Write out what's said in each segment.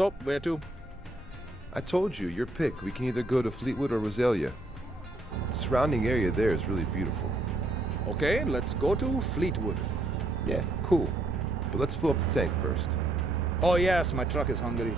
So, where to? I told you, your pick. We can either go to Fleetwood or Rosalia. The surrounding area there is really beautiful. Okay, let's go to Fleetwood. Yeah, cool. But let's fill up the tank first. Oh yes, my truck is hungry.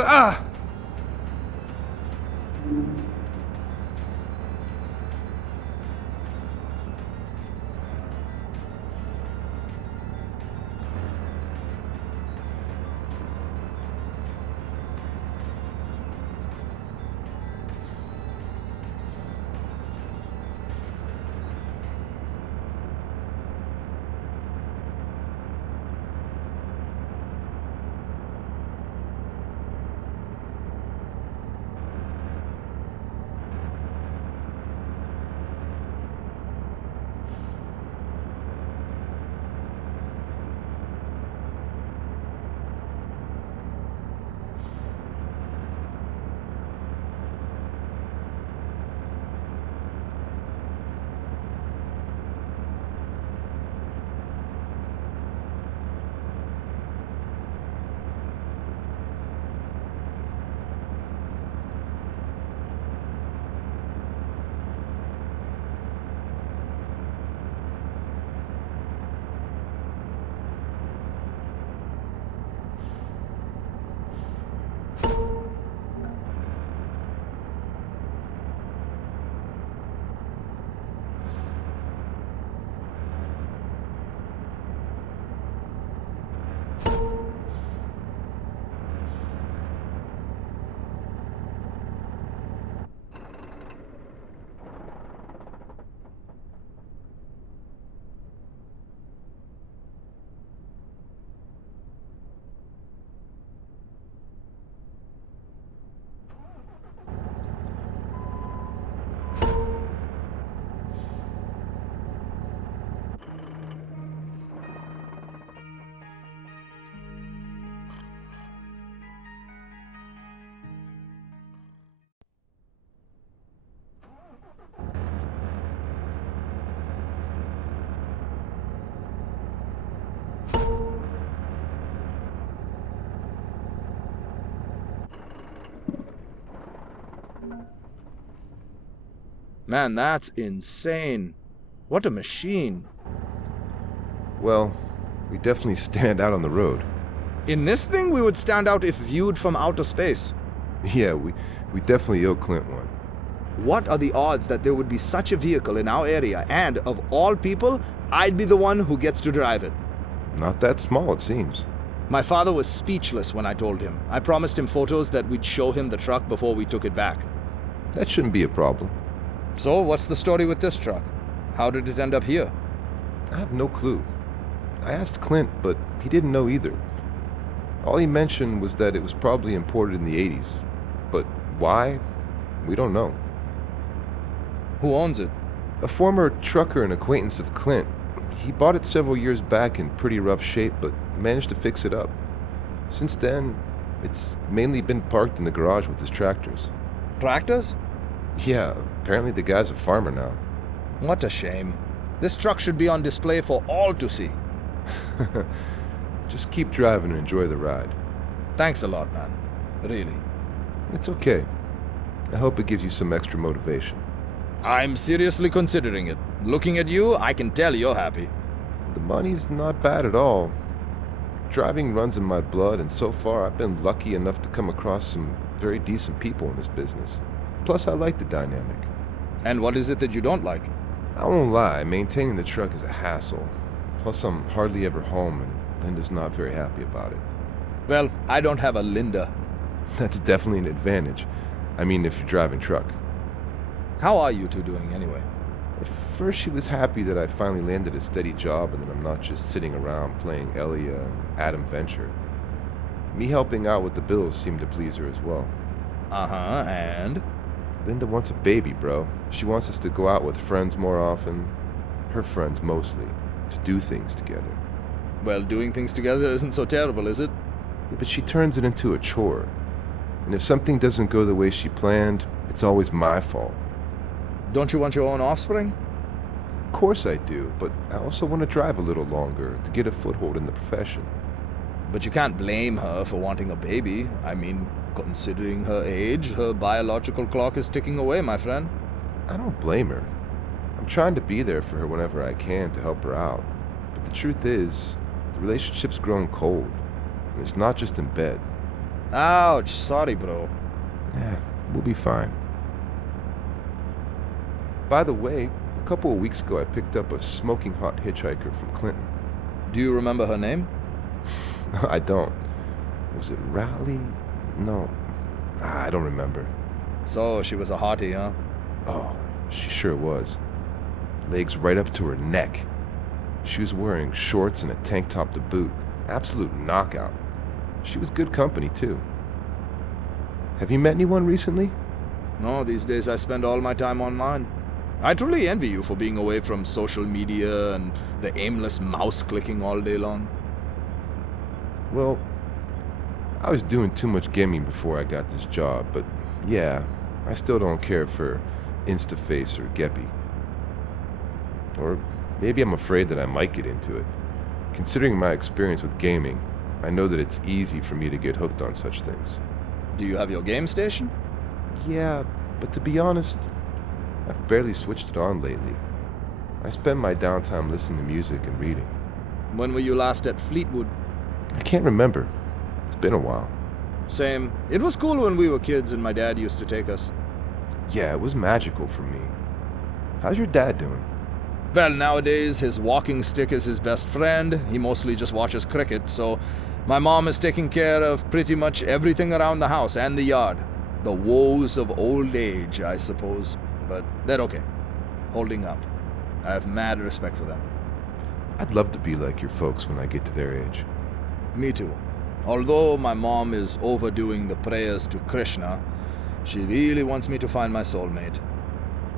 Ah! Man, that's insane. What a machine. Well, we definitely stand out on the road. In this thing, we would stand out if viewed from outer space. Yeah, we definitely owe Clint one. What are the odds that there would be such a vehicle in our area, and of all people, I'd be the one who gets to drive it? Not that small, it seems. My father was speechless when I told him. I promised him photos that we'd show him the truck before we took it back. That shouldn't be a problem. So, what's the story with this truck? How did it end up here? I have no clue. I asked Clint, but he didn't know either. All he mentioned was that it was probably imported in the 80s. But why? We don't know. Who owns it? A former trucker and acquaintance of Clint. He bought it several years back in pretty rough shape, but managed to fix it up. Since then, it's mainly been parked in the garage with his tractors. Tractors? Yeah, apparently the guy's a farmer now. What a shame. This truck should be on display for all to see. Just keep driving and enjoy the ride. Thanks a lot, man. Really. It's okay. I hope it gives you some extra motivation. I'm seriously considering it. Looking at you, I can tell you're happy. The money's not bad at all. Driving runs in my blood, and so far I've been lucky enough to come across some very decent people in this business. Plus, I like the dynamic. And what is it that you don't like? I won't lie, maintaining the truck is a hassle. Plus, I'm hardly ever home, and Linda's not very happy about it. Well, I don't have a Linda. That's definitely an advantage. I mean, if you're driving truck. How are you two doing anyway? At first, she was happy that I finally landed a steady job and that I'm not just sitting around playing Elia and Adam Venture. Me helping out with the bills seemed to please her as well. Uh-huh, and? Linda wants a baby, bro. She wants us to go out with friends more often. Her friends mostly. To do things together. Well, doing things together isn't so terrible, is it? Yeah, but she turns it into a chore. And if something doesn't go the way she planned, it's always my fault. Don't you want your own offspring? Of course I do, but I also want to drive a little longer to get a foothold in the profession. But you can't blame her for wanting a baby. I mean, considering her age, her biological clock is ticking away, my friend. I don't blame her. I'm trying to be there for her whenever I can to help her out. But the truth is, the relationship's grown cold. And it's not just in bed. Ouch, sorry, bro. Yeah, we'll be fine. By the way, a couple of weeks ago I picked up a smoking hot hitchhiker from Clinton. Do you remember her name? I don't. Was it Raleigh? No. I don't remember. So, she was a hottie, huh? Oh, she sure was. Legs right up to her neck. She was wearing shorts and a tank top to boot. Absolute knockout. She was good company, too. Have you met anyone recently? No, these days I spend all my time online. I truly envy you for being away from social media and the aimless mouse clicking all day long. Well, I was doing too much gaming before I got this job, but yeah, I still don't care for Instaface or Geppy. Or maybe I'm afraid that I might get into it. Considering my experience with gaming, I know that it's easy for me to get hooked on such things. Do you have your game station? Yeah, but to be honest, I've barely switched it on lately. I spend my downtime listening to music and reading. When were you last at Fleetwood? I can't remember. It's been a while. Same. It was cool when we were kids and my dad used to take us. Yeah, it was magical for me. How's your dad doing? Well, nowadays his walking stick is his best friend. He mostly just watches cricket, so my mom is taking care of pretty much everything around the house and the yard. The woes of old age, I suppose. But they're okay. Holding up. I have mad respect for them. I'd love to be like your folks when I get to their age. Me too. Although my mom is overdoing the prayers to Krishna, she really wants me to find my soulmate.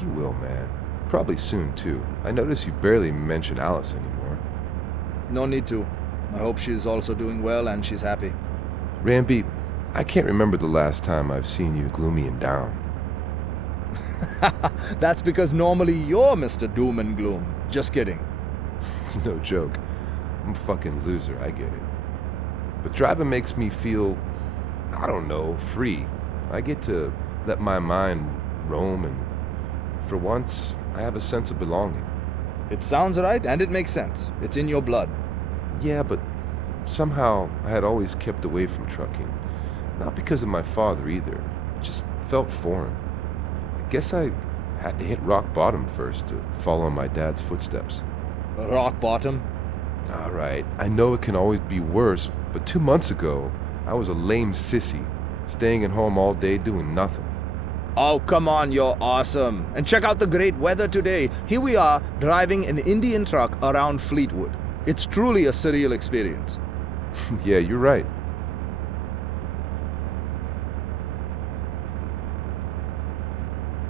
You will, man. Probably soon, too. I notice you barely mention Alice anymore. No need to. I hope she's also doing well and she's happy. Ramby, I can't remember the last time I've seen you gloomy and down. That's because normally you're Mr. Doom and Gloom. Just kidding. It's no joke. I'm a fucking loser, I get it. But driving makes me feel, I don't know, free. I get to let my mind roam, and for once, I have a sense of belonging. It sounds right, and it makes sense. It's in your blood. Yeah, but somehow I had always kept away from trucking. Not because of my father either. It just felt foreign. I guess I had to hit rock bottom first to follow in my dad's footsteps. Rock bottom? Alright, I know it can always be worse, but 2 months ago, I was a lame sissy, staying at home all day doing nothing. Oh, come on, you're awesome. And check out the great weather today. Here we are, driving an Indian truck around Fleetwood. It's truly a surreal experience. Yeah, you're right.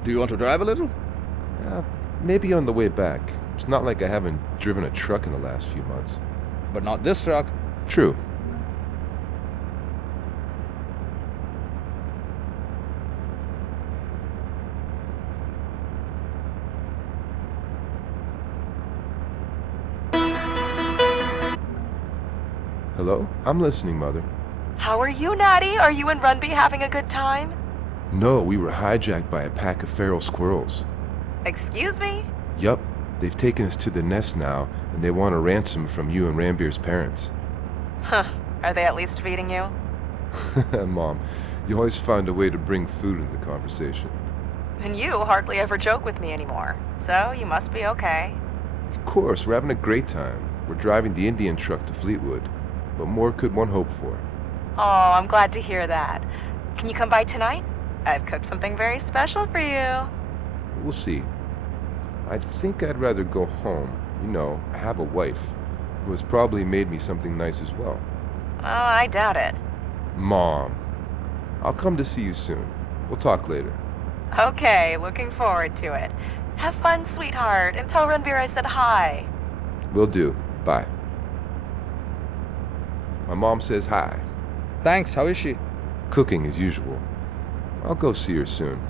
Do you want to drive a little? Maybe on the way back. It's not like I haven't driven a truck in the last few months. But not this truck. True. Hello? I'm listening, Mother. How are you, Natty? Are you and Runby having a good time? No, we were hijacked by a pack of feral squirrels. Excuse me? Yup. They've taken us to the nest now, and they want a ransom from you and Rambir's parents. Huh. Are they at least feeding you? Mom, you always find a way to bring food into the conversation. And you hardly ever joke with me anymore, so you must be okay. Of course, we're having a great time. We're driving the Indian truck to Fleetwood. What more could one hope for? Oh, I'm glad to hear that. Can you come by tonight? I've cooked something very special for you. We'll see. I think I'd rather go home. You know, I have a wife who has probably made me something nice as well. Oh, I doubt it. Mom, I'll come to see you soon. We'll talk later. Okay, looking forward to it. Have fun, sweetheart, and tell Ranbir I said hi. Will do. Bye. My mom says hi. Thanks, how is she? Cooking as usual. I'll go see her soon.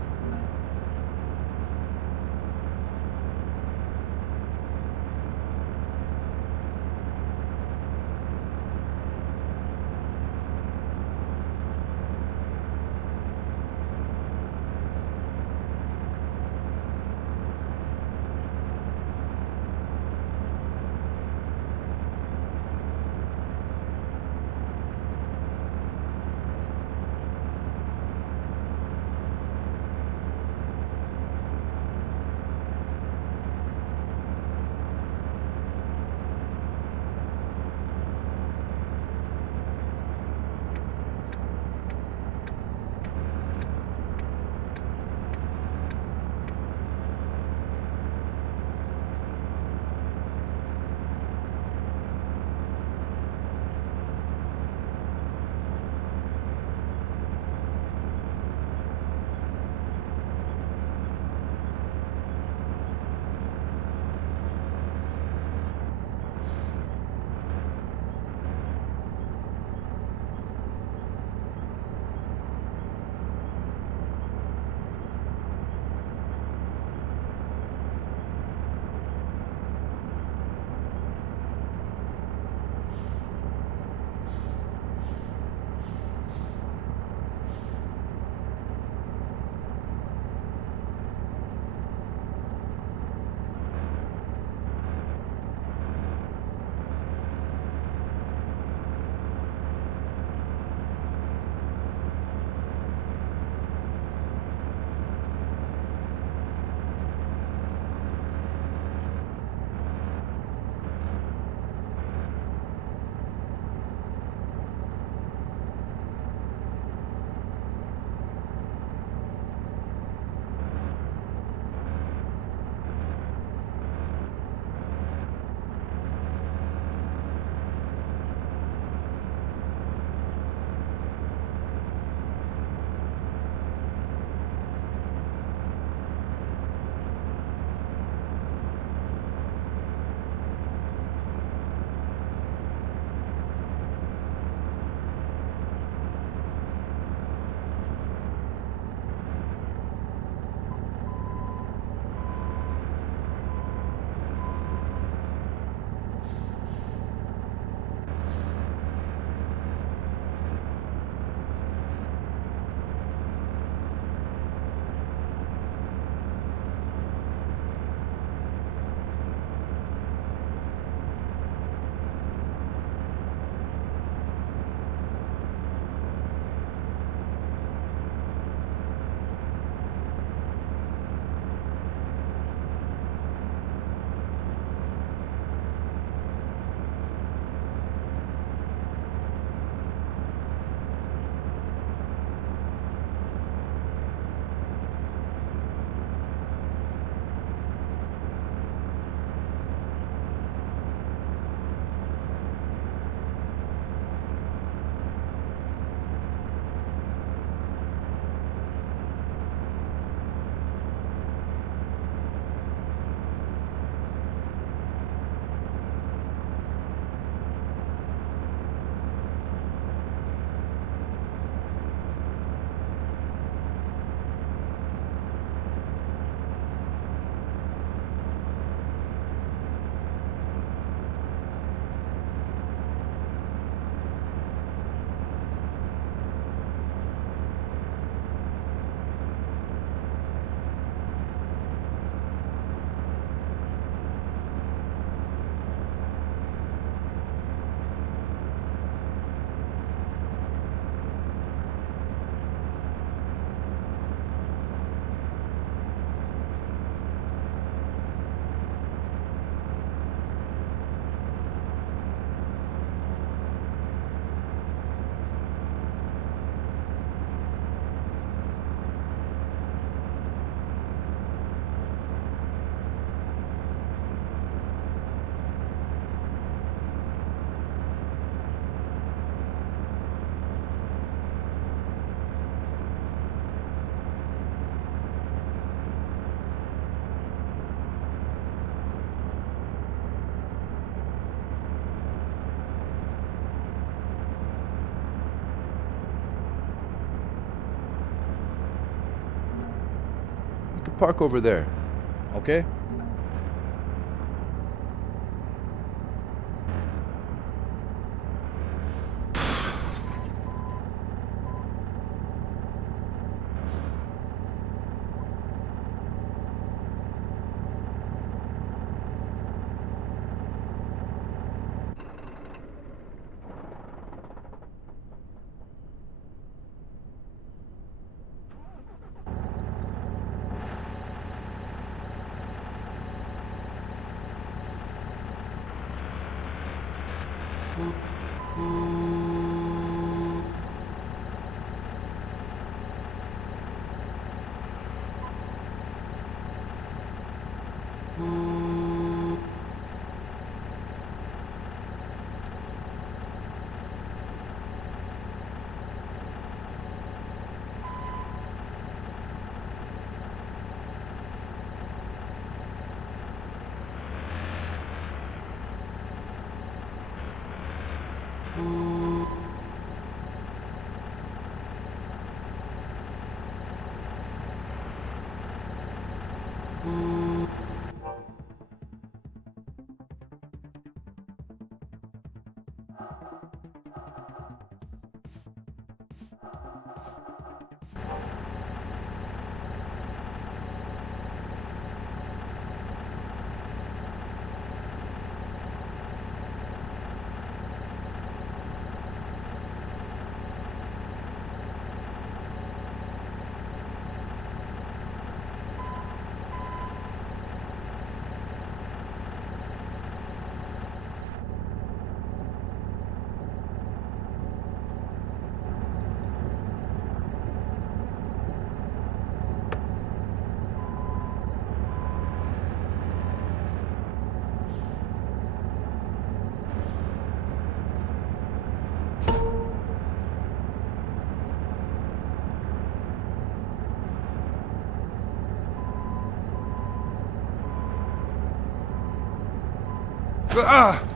park over there. Okay? Ah!